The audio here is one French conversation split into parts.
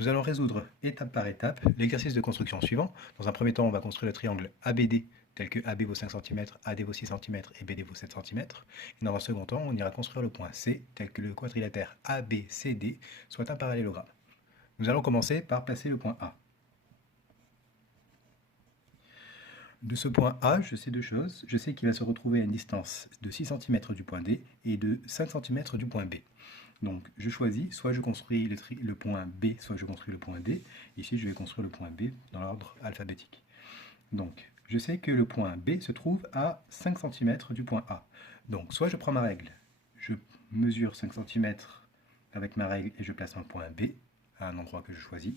Nous allons résoudre étape par étape l'exercice de construction suivant. Dans un premier temps, on va construire le triangle ABD, tel que AB vaut 5 cm, AD vaut 6 cm et BD vaut 7 cm. Et dans un second temps, on ira construire le point C, tel que le quadrilatère ABCD soit un parallélogramme. Nous allons commencer par placer le point A. De ce point A, je sais deux choses. Je sais qu'il va se retrouver à une distance de 6 cm du point D et de 5 cm du point B. Donc je choisis, soit je construis le point B, soit je construis le point D. Ici, je vais construire le point B dans l'ordre alphabétique. Donc je sais que le point B se trouve à 5 cm du point A. Donc soit je prends ma règle, je mesure 5 cm avec ma règle et je place un point B à un endroit que je choisis.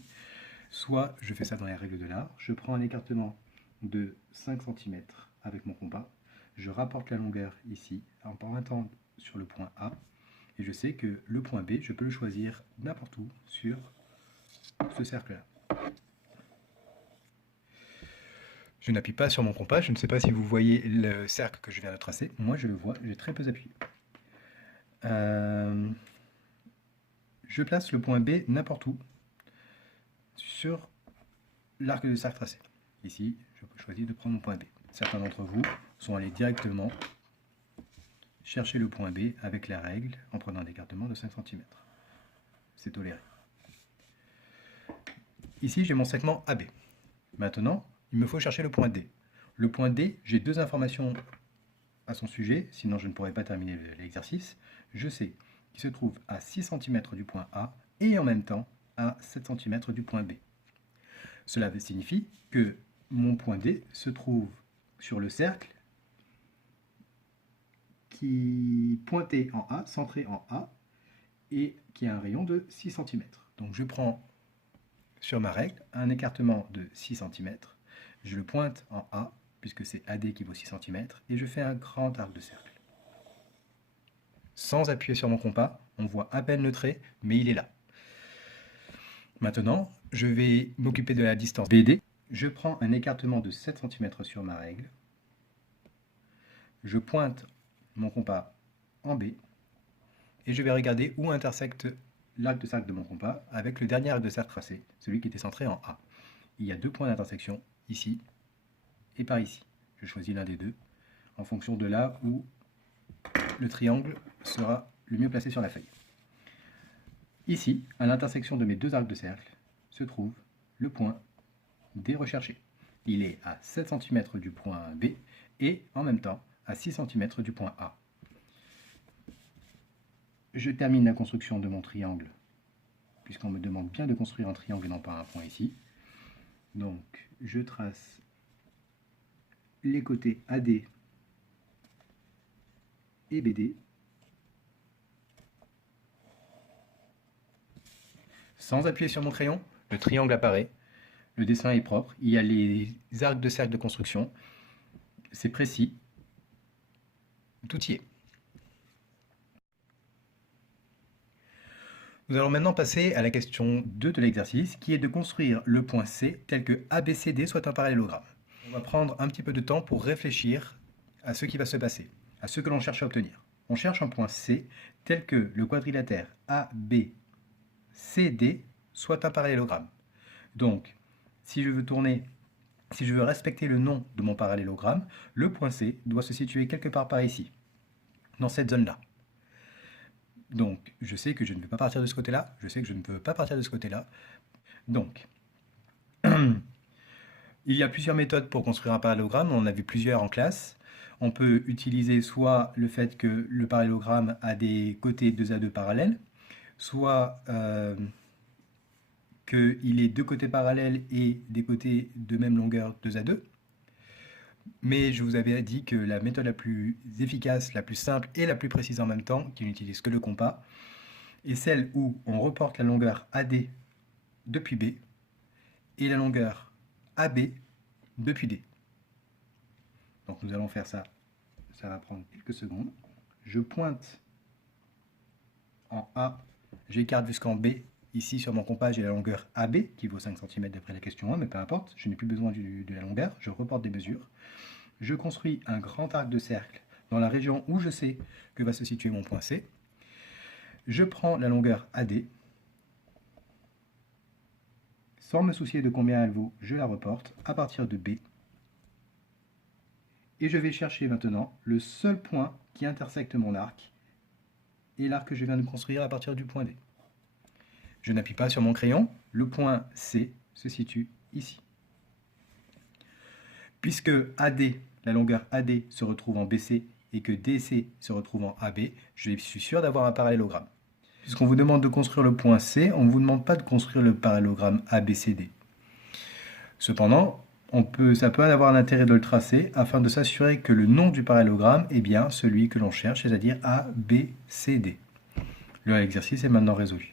Soit je fais ça dans les règles de l'art, je prends un écartement de 5 cm avec mon compas, je rapporte la longueur ici en pointant sur le point A, et je sais que le point B, je peux le choisir n'importe où sur ce cercle-là. Je n'appuie pas sur mon compas, je ne sais pas si vous voyez le cercle que je viens de tracer, moi je le vois, j'ai très peu appuyé. Je place le point B n'importe où sur l'arc de cercle tracé. Ici, je choisis de prendre mon point B. Certains d'entre vous sont allés directement chercher le point B avec la règle en prenant un écartement de 5 cm. C'est toléré. Ici, j'ai mon segment AB. Maintenant, il me faut chercher le point D. Le point D, j'ai deux informations à son sujet, sinon je ne pourrais pas terminer l'exercice. Je sais qu'il se trouve à 6 cm du point A et en même temps à 7 cm du point B. Cela signifie que mon point D se trouve sur le cercle qui pointé en A, centré en A, et qui a un rayon de 6 cm. Donc je prends sur ma règle un écartement de 6 cm, je le pointe en A, puisque c'est AD qui vaut 6 cm, et je fais un grand arc de cercle. Sans appuyer sur mon compas, on voit à peine le trait, mais il est là. Maintenant, je vais m'occuper de la distance BD. Je prends un écartement de 7 cm sur ma règle, je pointe mon compas en B, et je vais regarder où intersecte l'arc de cercle de mon compas avec le dernier arc de cercle tracé, celui qui était centré en A. Il y a deux points d'intersection, ici et par ici. Je choisis l'un des deux, en fonction de là où le triangle sera le mieux placé sur la feuille. Ici, à l'intersection de mes deux arcs de cercle, se trouve le point D recherché. Il est à 7 cm du point B et en même temps à 6 cm du point A. Je termine la construction de mon triangle, puisqu'on me demande bien de construire un triangle et non pas un point ici. Donc, je trace les côtés AD et BD. Sans appuyer sur mon crayon, le triangle apparaît. Le dessin est propre. Il y a les arcs de cercle de construction. C'est précis. Tout y est. Nous allons maintenant passer à la question 2 de l'exercice, qui est de construire le point C tel que ABCD soit un parallélogramme. On va prendre un petit peu de temps pour réfléchir à ce qui va se passer, à ce que l'on cherche à obtenir. On cherche un point C tel que le quadrilatère ABCD soit un parallélogramme. Donc, si je veux respecter le nom de mon parallélogramme, le point C doit se situer quelque part par ici, dans cette zone-là. Donc, je sais que je ne vais pas partir de ce côté-là, je sais que je ne peux pas partir de ce côté-là. Donc, il y a plusieurs méthodes pour construire un parallélogramme, on en a vu plusieurs en classe. On peut utiliser soit le fait que le parallélogramme a des côtés 2 à 2 parallèles, soit qu'il ait deux côtés parallèles et des côtés de même longueur 2 à 2. Mais je vous avais dit que la méthode la plus efficace, la plus simple et la plus précise en même temps, qui n'utilise que le compas, est celle où on reporte la longueur AD depuis B et la longueur AB depuis D. Donc nous allons faire ça, ça va prendre quelques secondes. Je pointe en A, j'écarte jusqu'en B. Ici sur mon compas, j'ai la longueur AB qui vaut 5 cm d'après la question 1, mais peu importe, je n'ai plus besoin de la longueur, je reporte des mesures. Je construis un grand arc de cercle dans la région où je sais que va se situer mon point C. Je prends la longueur AD, Sans me soucier de combien elle vaut, je la reporte à partir de B. Et je vais chercher maintenant le seul point qui intersecte mon arc et l'arc que je viens de construire à partir du point D. Je n'appuie pas sur mon crayon, le point C se situe ici. Puisque AD, la longueur AD se retrouve en BC et que DC se retrouve en AB, je suis sûr d'avoir un parallélogramme. Puisqu'on vous demande de construire le point C, on ne vous demande pas de construire le parallélogramme ABCD. Cependant, ça peut avoir l'intérêt de le tracer afin de s'assurer que le nom du parallélogramme est bien celui que l'on cherche, c'est-à-dire ABCD. L'exercice est maintenant résolu.